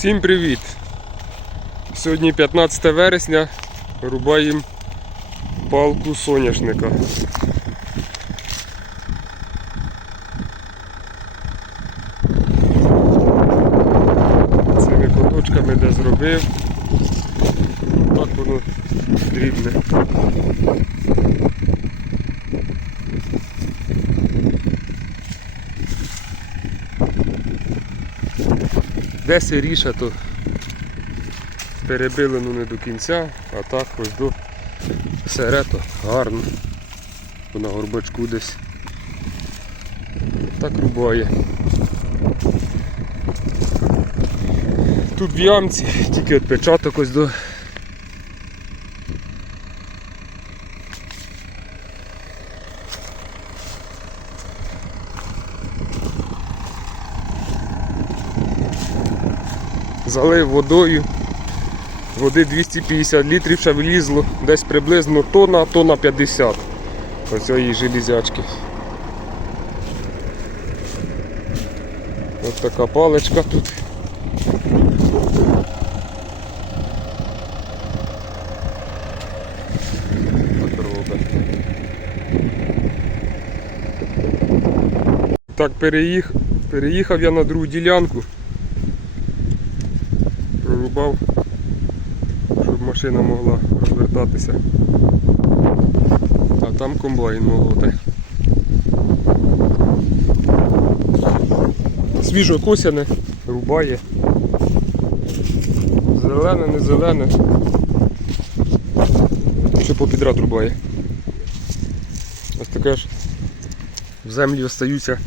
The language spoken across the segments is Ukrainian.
Всім привіт! Сьогодні 15 вересня рубаємо палку соняшника. Цими коточками де зробив. Так воно дрібне. Де сиріша, то перебили ну не до кінця, а так ось до серето гарно. На горбачку десь. Так рубає. Тут в ямці, тільки відпечаток ось до. Залив водою. Води 250 літрів ще влізло, десь приблизно тонна, тонна 50 оцієї железячки. Ось така паличка тут. Так переїх... переїхав я на другу ділянку. Прорубав, щоб машина могла розвертатися. А там комбайн молоте. Свіжо косяне, рубає. Зелене, не зелене. Що попідряд рубає. Ось таке ж в землі остаються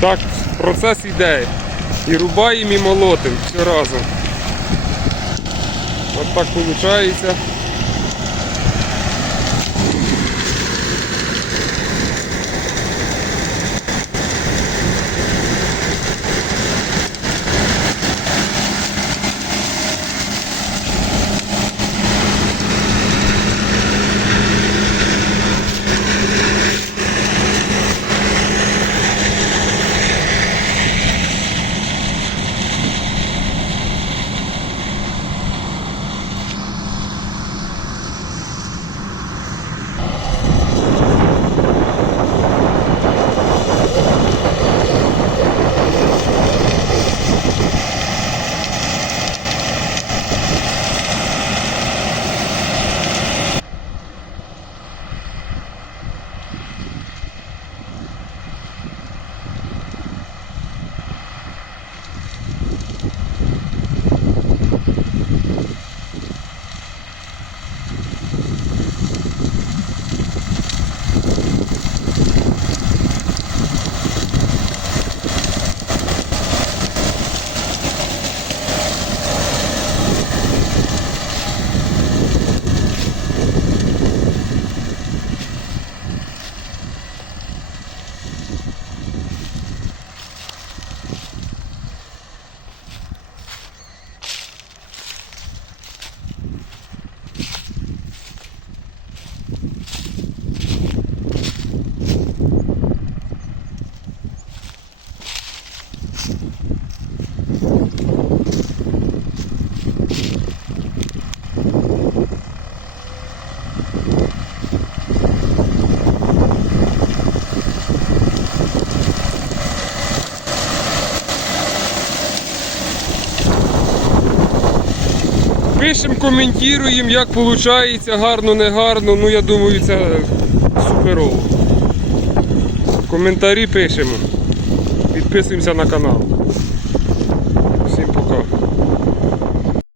так процес іде. І рубаємо, і молотим все разом. От так виходить. Пишемо, коментуємо, як виходить, гарно, не гарно. Ну я думаю, це суперово. Коментарі пишемо. Підписуємося на канал.